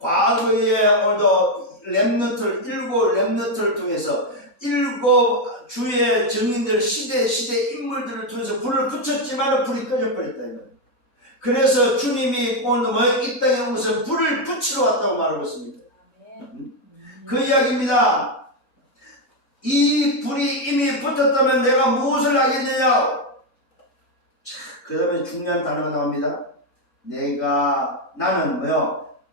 과거에 오늘도 일곱 렘넌트를 통해서 일곱 주의 증인들 시대 인물들을 통해서 불을 붙였지만 불이 꺼져버렸다 이 말이에요. 그래서 주님이 오늘 이 땅에 오면서 불을 붙이러 왔다고 말하고 있습니다. 그 이야기입니다. 이 불이 이미 붙었다면 내가 무엇을 하겠느냐? 그 다음에 중요한 단어가 나옵니다. 나는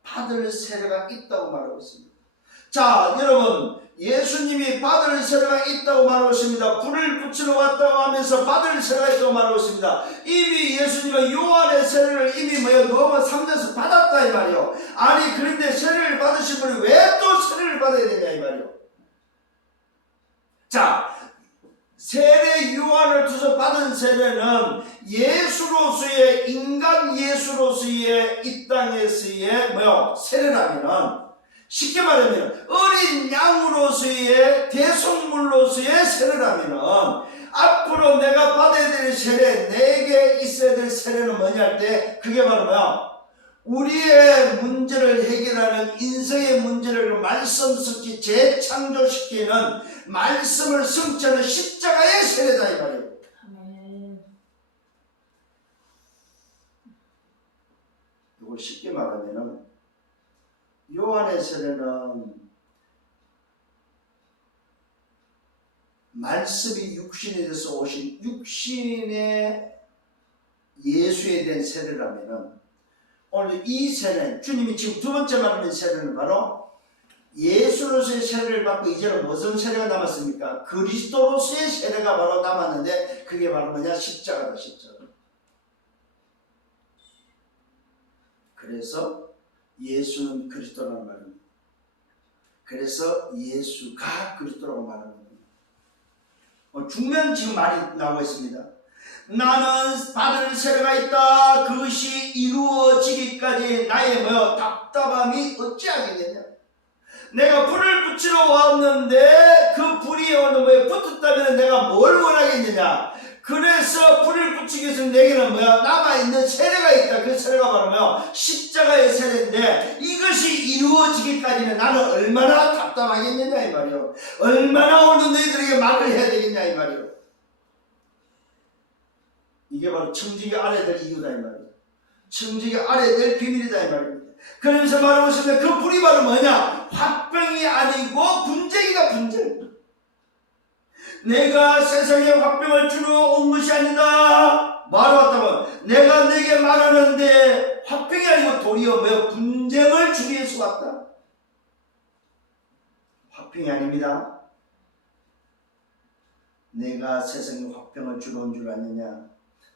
받을 세례가 있다고 말하고 있습니다. 자, 여러분, 예수님이 받을 세례가 있다고 말하고 있습니다. 불을 붙이러 왔다고 하면서 받을 세례가 있다고 말하고 있습니다. 이미 예수님은 요한의 세례를 이미 너무 3장에서 받았다 이 말이요. 아니, 그런데 세례를 받으신 분이 왜 또 세례를 받아야 되냐 이 말이요. 자, 세례 요한을 통해서 받은 세례는 예수로서의 인간 예수로서의 이 땅에서의 세례라면은 쉽게 말하면 어린 양으로서의 대속물로서의 세례라면은 앞으로 내가 받아야 될 세례 내게 있어야 될 세례는 뭐냐 할 때 그게 바로 우리의 문제를 해결하는 인생의 문제를 말씀스럽게 재창조시키는 말씀을 성취하는 십자가의 세례다 이 말이에요. 아멘. 이걸 쉽게 말하면은 요한의 세례는 말씀이 육신이 돼서 오신 육신의 예수에 대한 세례라면은 오늘 이 세례는 주님이 지금 두 번째 말하는 세례는 바로 예수로서의 세례를 받고 이제는 무슨 세례가 남았습니까? 그리스도로서의 세례가 바로 남았는데 그게 바로 뭐냐? 십자가다 십자가. 그래서 예수는 그리스도라는 말입니다. 그래서 예수가 그리스도라고 말하는 겁니다. 중요한 지금 말이 나오고 있습니다. 나는 받을 세례가 있다. 그것이 이루어지기까지 나의 답답함이 어찌하겠느냐. 내가 불을 붙이러 왔는데 그 불이 어느 붙었다면 내가 뭘 원하겠느냐. 그래서 불을 붙이기 위해서 내게는 남아있는 세례가 있다. 그 세례가 바로 십자가의 세례인데 이것이 이루어지기까지는 나는 얼마나 답답하겠느냐 이 말이요. 얼마나 오늘 너희들에게 말을 해야 되겠냐 이 말이요. 이게 바로 청지기 알아야 될 이유다 이 말이에요. 청지기 알아야 될 비밀이다 이 말입니다. 그러면서 말하고 있습니다. 그 불이 바로 뭐냐? 화병이 아니고 분쟁이다 분쟁. 내가 세상에 화병을 주러 온 것이 아니다. 말해왔다면 내가 내게 말하는데 화병이 아니고 도리어 분쟁을 주기 위해서 왔다. 화병이 아닙니다. 내가 세상에 화병을 주러 온 줄 아느냐?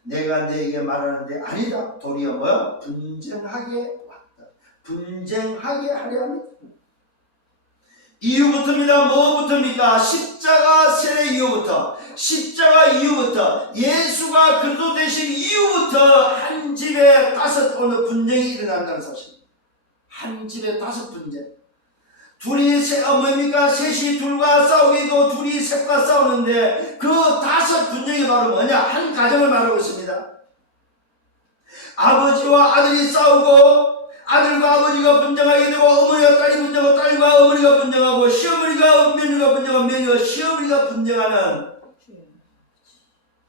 내가 너에게 말하는데 아니다. 도리어 분쟁하게 왔다. 분쟁하게 하려 합니다. 이유부터입니다. 뭐부터입니까? 십자가 세례 이후부터, 십자가 이후부터, 예수가 그리스도 되신 이후부터 한 집에 5 오늘 분쟁이 일어난다는 사실입니다. 한 집에 5 분쟁. 둘이 뭡니까? 셋이 둘과 싸우기도 둘이 셋과 싸우는데 그 5 분쟁이 바로 뭐냐? 한 가정을 말하고 있습니다. 아버지와 아들이 싸우고 아들과 아버지가 분쟁하게 되고 어머니와 딸이 분쟁하고 딸과 어머니가 분쟁하고 시어머니가 며느리가 분쟁하고 며느리가 시어머니가 분쟁하는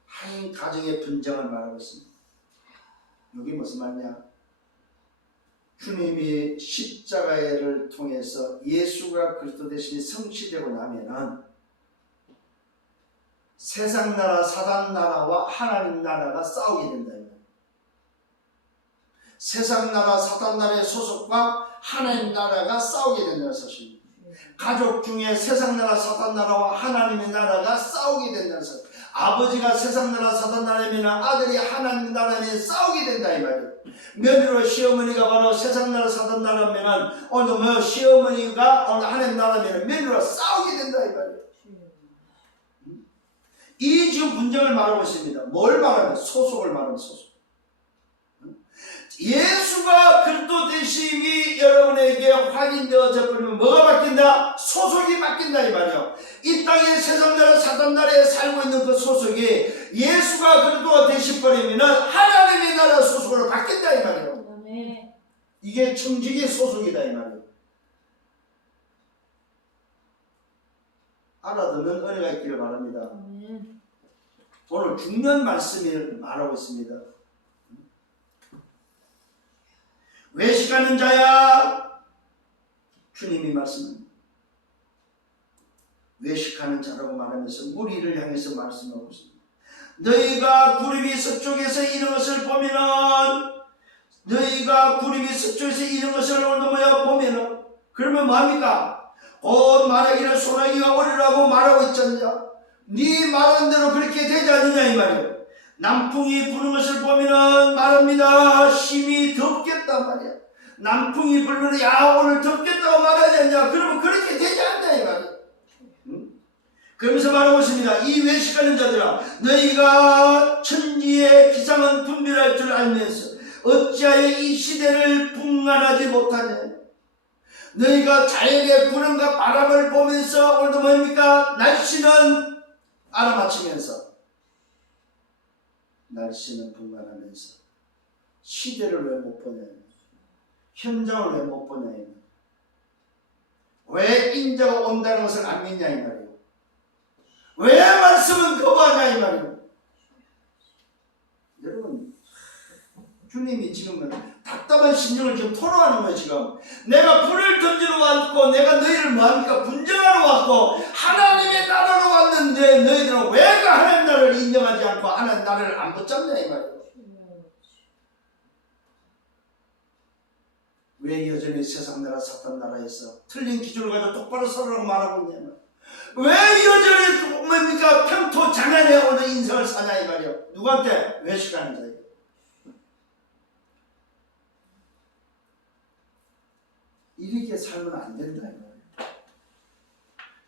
한 가정의 분쟁을 말하고 있습니다. 이게 무슨 말이냐? 주님이 십자가를 통해서 예수가 그리스도 대신에 성취되고 나면은 세상 나라 사단 나라와 하나님 나라가 싸우게 된다. 세상 나라 사단 나라의 소속과 하나님 나라가 싸우게 된다는 사실입니다. 가족 중에 세상 나라 사단 나라와 하나님의 나라가 싸우게 된다는 사실. 아버지가 세상 나라 사단 나라면 아들이 하나님 나라면 싸우게 된다 이 말이에요. 며느리와 시어머니가 바로 세상 나라 사단 나라면 오늘 시어머니가 오늘 하나님 나라면 며느리와 싸우게 된다 이 말이에요. 이 지금 분쟁을 말하고 있습니다. 뭘 말하면 소속을 말하면 소속. 예수가 그리스도 되심이 여러분에게 확인되어져 버리면 뭐가 바뀐다? 소속이 바뀐다 이 말이요. 이 땅에 세상 나라 사단 나라에 살고 있는 그 소속이 예수가 그리스도가 되시 버리면 하나님의 나라 소속으로 바뀐다 이 말이요. 이게 청지기 소속이다 이 말이요. 알아듣는 은혜가 있기를 바랍니다. 오늘 중요한 말씀을 말하고 있습니다. 외식하는 자야, 주님이 말씀합니다. 외식하는 자라고 말하면서 무리를 향해서 말씀하고 있습니다. 너희가 구름이 서쪽에서 이런 것을 보면은, 너희가 구름이 서쪽에서 이런 것을 보면은, 그러면 뭐합니까? 곧 말하기를 소나기가 오리라고 말하고 있잖냐. 네 말한 대로 그렇게 되지 않느냐 이 말이에요. 남풍이 부는 것을 보면은 말합니다. 심히 덥겠단 말이야. 남풍이 불면 야 오늘 덥겠다고 말하지 않냐. 그러면 그렇게 되지 않냐 이 말이야. 그러면서 말하고 있습니다. 이 외식하는 자들아, 너희가 천지의 기상은 분별할 줄 알면서 어찌하여 이 시대를 분간하지 못하냐. 너희가 자연의 구름과 바람을 보면서 오늘도 뭡니까? 날씨는 알아맞히면서 날씨는 분간하면서 시대를 왜 못 보냐, 현장을 왜 못 보냐, 왜 인자가 온다는 것을 안 믿냐 이 말이에요. 왜 말씀은 거부하냐 이 말이에요. 여러분, 주님이 지금은 답답한 심령을 지금 토로하는 거예요. 지금 내가 불을 던지러 왔고 내가 너희를 뭐합니까? 분쟁하러 왔고 하나님의 나라로 왔는데 너희들은 왜 그 하나님 나라를 인정하지 않고 하나님 나라를 안 붙잡냐 이 말이에요. 왜 여전히 세상 나라 사탄 나라에서 틀린 기준을 가지고 똑바로 서라고 말하고 있냐면, 왜 여전히 뭡니까? 평토 장안에 오는 인생을 사냐 이 말이에요. 누구한테? 외식하는 자예요. 이렇게 살면 안 된다 이 말이에요.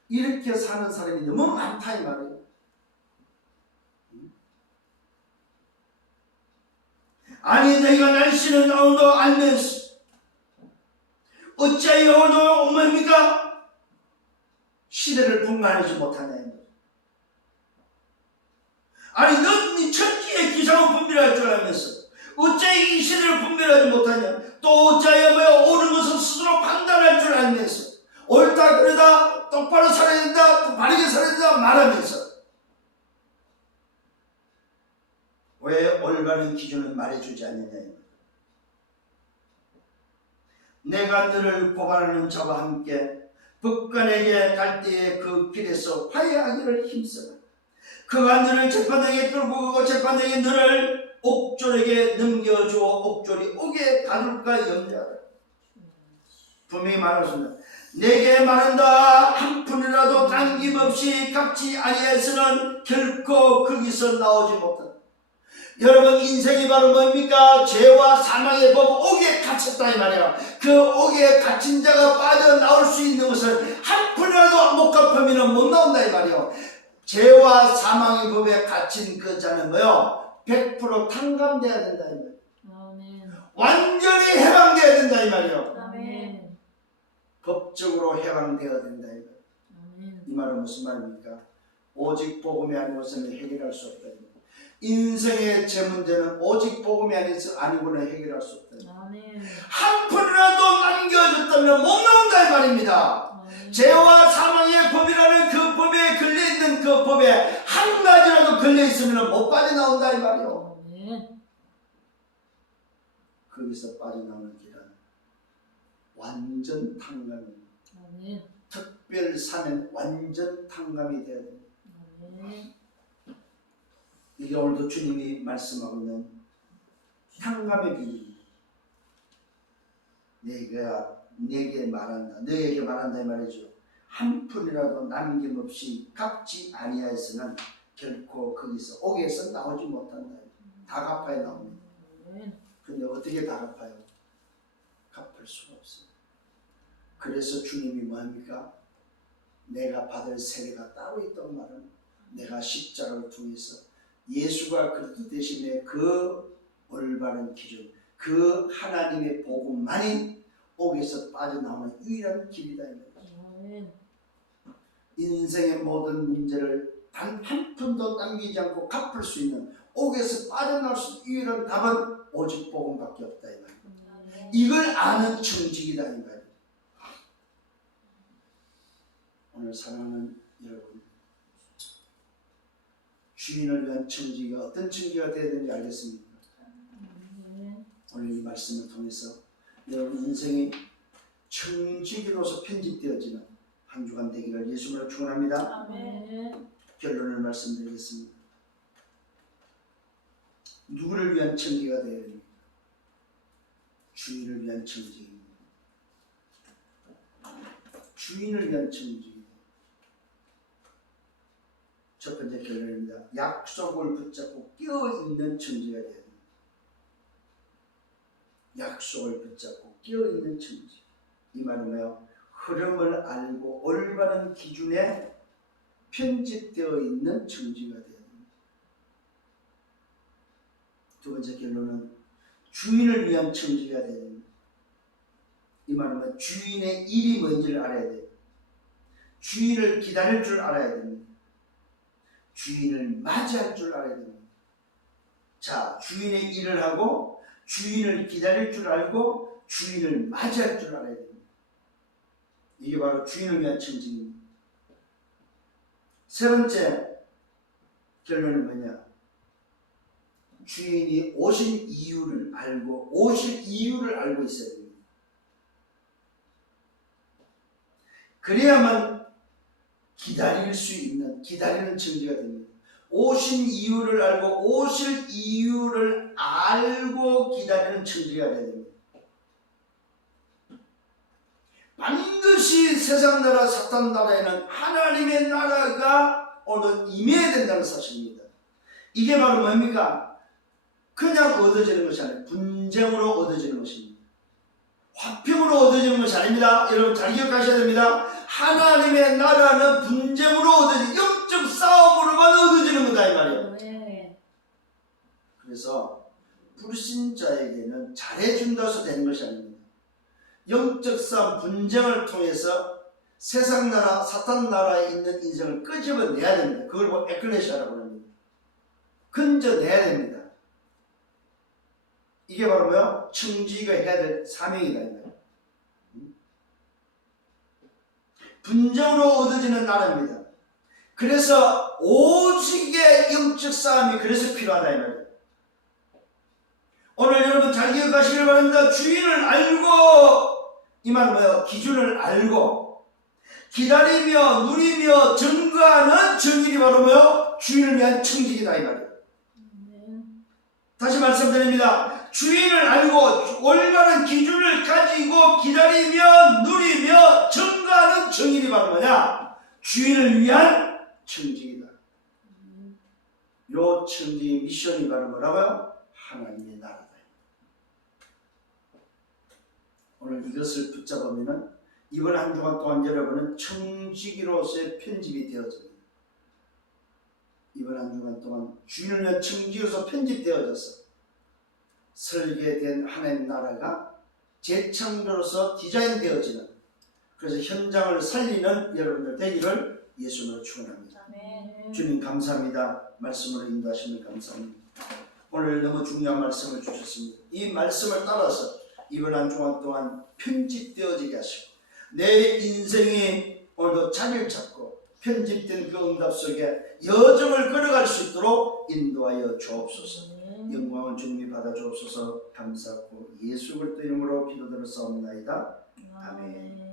이렇게 사는 사람이 너무 많다 이 말이에요. 아니 너희가 날씨는 오늘도 알면서 어찌하여 오늘 뭡니까? 시대를 분간하지 못하냐 이 말이에요. 아니 넌 천지의 기상을 분별할 줄 알면서 어찌하여 이 시대를 분별하지 못하냐. 또 어찌하여 옳은 것을 스스로 판단할 줄 알면서 옳다 그러다 똑바로 살아야 된다 또 바르게 살아야 된다 말하면서 왜 올바른 기준을 말해주지 않느냐. 내가 너를 고발하는 자와 함께 북간에게 갈 때에 그 길에서 화해하기를 힘써라. 그가 너를 재판장에 끌고 가고 재판장이 너를 옥졸에게 넘겨주어 옥졸이 옥에 가둘까 염려하라. 분명히 말하십니다. 내게 말한다. 한 푼이라도 당김없이 갚지 아니해서는 결코 거기서 나오지 못한다. 여러분 인생이 바로 뭡니까? 죄와 사망의 법 옥에 갇혔다 이 말이야. 그 옥에 갇힌 자가 빠져나올 수 있는 것을 한 푼이라도 못 갚으면 못 나온다 이 말이야. 죄와 사망의 법에 갇힌 그 자는 뭐요? 100% 탕감돼야 된다 이 말이야. 아멘. 완전히 해방돼야 된다 이 말이야. 아멘. 법적으로 해방되어야 된다 이 말이야. 아멘. 이 말은 무슨 말입니까? 오직 복음이 아니고서는 해결할 수 없다. 인생의 제 문제는 오직 복음이 아니고는 해결할 수 없다. 아멘. 한 푼이라도 남겨줬다면 못 나온다 이 말입니다. 아멘. 죄와 사망의 법이라는 그 법에 걸려있는 그 법에 한 가지라도 걸려있으면 못 빠져나온다 이 말이요. 아멘. 거기서 빠져나오는 길은 완전 탕감입니다. 아멘. 특별 사면 완전 탕감이 되어야 됩니다. 아멘. 이게 오늘도 주님이 말씀하고 있는 탕감의 비밀. 내게 말한다. 너에게 말한다 이 말이죠. 한 푼이라도 남김없이 갚지 아니하였으면 결코 거기서 옥에서 나오지 못한다. 다 갚아야 나옵니다. 아멘. 근데 어떻게 다 갚아요? 갚을 수가 없어요. 그래서 주님이 뭐합니까? 내가 받을 세례가 따로 있다고 말은 내가 십자가를 통해서 예수가 그리스도 대신에 그 올바른 기준, 그 하나님의 복음만이 옥에서 빠져나오는 유일한 길이다. 아멘. 인생의 모든 문제를 단 한 푼도 남기지 않고 갚을 수 있는 옥에서 빠져나올 수 있는 유일한 답은 오직 복음밖에 없다. 이 말이에요. 이걸 아는 청직이다. 이 말이에요. 오늘 사랑하는 여러분, 주인을 위한 청지기가 어떤 청지기가 되어야 되는지 알겠습니까? 오늘 이 말씀을 통해서 여러분 인생이 청지기로서 편집되어지는 한 주간 되기를 예수님으로 축원합니다. 아멘. 결론을 말씀드리겠습니다. 누구를 위한 청지기가 되어야 됩니까? 주인을 위한 청지기입니다. 주인을 위한 청지기. 첫 번째 결론입니다. 약속을 붙잡고 끼어있는 청지가 되어야 됩니다. 약속을 붙잡고 끼어있는 청지. 이 말은 뭐예요? 흐름을 알고 올바른 기준에 편집되어 있는 청지가 되어야 됩니다. 두 번째 결론은 주인을 위한 청지가 되어야 됩니다. 이 말은 뭐예요? 주인의 일이 뭔지를 알아야 돼요. 주인을 기다릴 줄 알아야 됩니다. 주인을 맞이할 줄 알아야 됩니다. 자, 주인의 일을 하고 주인을 기다릴 줄 알고 주인을 맞이할 줄 알아야 됩니다. 이게 바로 주인을 위한 청지입니다. 세 번째 결론은 뭐냐? 주인이 오신 이유를 알고 오실 이유를 알고 있어야 됩니다. 그래야만 기다릴 수 있는 기다리는 청지가 됩니다. 오신 이유를 알고 오실 이유를 알고 기다리는 청지가 되어야 됩니다. 반드시 세상 나라 사탄 나라에는 하나님의 나라가 오늘 임해야 된다는 사실입니다. 이게 바로 뭡니까? 그냥 얻어지는 것이 아니라 분쟁으로 얻어지는 것입니다. 화평으로 얻어지는 것이 아닙니다. 여러분 잘 기억하셔야 됩니다. 하나님의 나라는 분쟁으로 얻어지는 영적 싸움으로만 얻어지는 거다 이 말이에요. 네. 그래서 불신자에게는 잘해준다서 되는 것이 아닙니다. 영적 싸움 분쟁을 통해서 세상 나라 사탄 나라에 있는 인생을 끄집어내야 됩니다. 그걸 뭐 에클레시아라고 합니다. 건져내야 됩니다. 이게 바로 뭐요? 청지기가 해야 될 사명이다 이 말이에요. 분쟁으로 얻어지는 나라입니다. 그래서 오직의 영적 싸움이 그래서 필요하다 이 말이에요. 오늘 여러분 잘 기억하시길 바랍니다. 주인을 알고 이 말은 뭐예요? 기준을 알고 기다리며 누리며 증거하는 정일이 바로 뭐예요? 주인을 위한 청지기다 이 말이에요. 다시 말씀드립니다. 주인을 알고 올바른 기준을 가지고 기다리며 누리며 증거하는 정일이 바로 뭐냐? 주인을 위한 청지기다. 요 청지기 미션이 바로 뭐라고요? 하나님의 나라다. 오늘 이것을 붙잡으면 이번 한 주간 동안 여러분은 청지기로서의 편집이 되어집니다. 이번 한 주간 동안 주인을 위한 청지기로서 편집되어져서 설계된 하나님 나라가 재창조로서 디자인되어지는, 그래서 현장을 살리는 여러분들 되기를 예수님으로 축원합니다. 아멘. 주님 감사합니다. 말씀으로 인도하시면 감사합니다. 오늘 너무 중요한 말씀을 주셨습니다. 이 말씀을 따라서 이번 한 주간 동안 편집되어지게 하시고 내 인생이 오늘도 자리를 잡고 편집된 그 응답 속에 여정을 걸어갈 수 있도록 인도하여 주옵소서. 영광은 주님이 받아 주옵소서. 감사하고 예수 그리스도 이름으로 기도드렸사옵나이다. 아멘.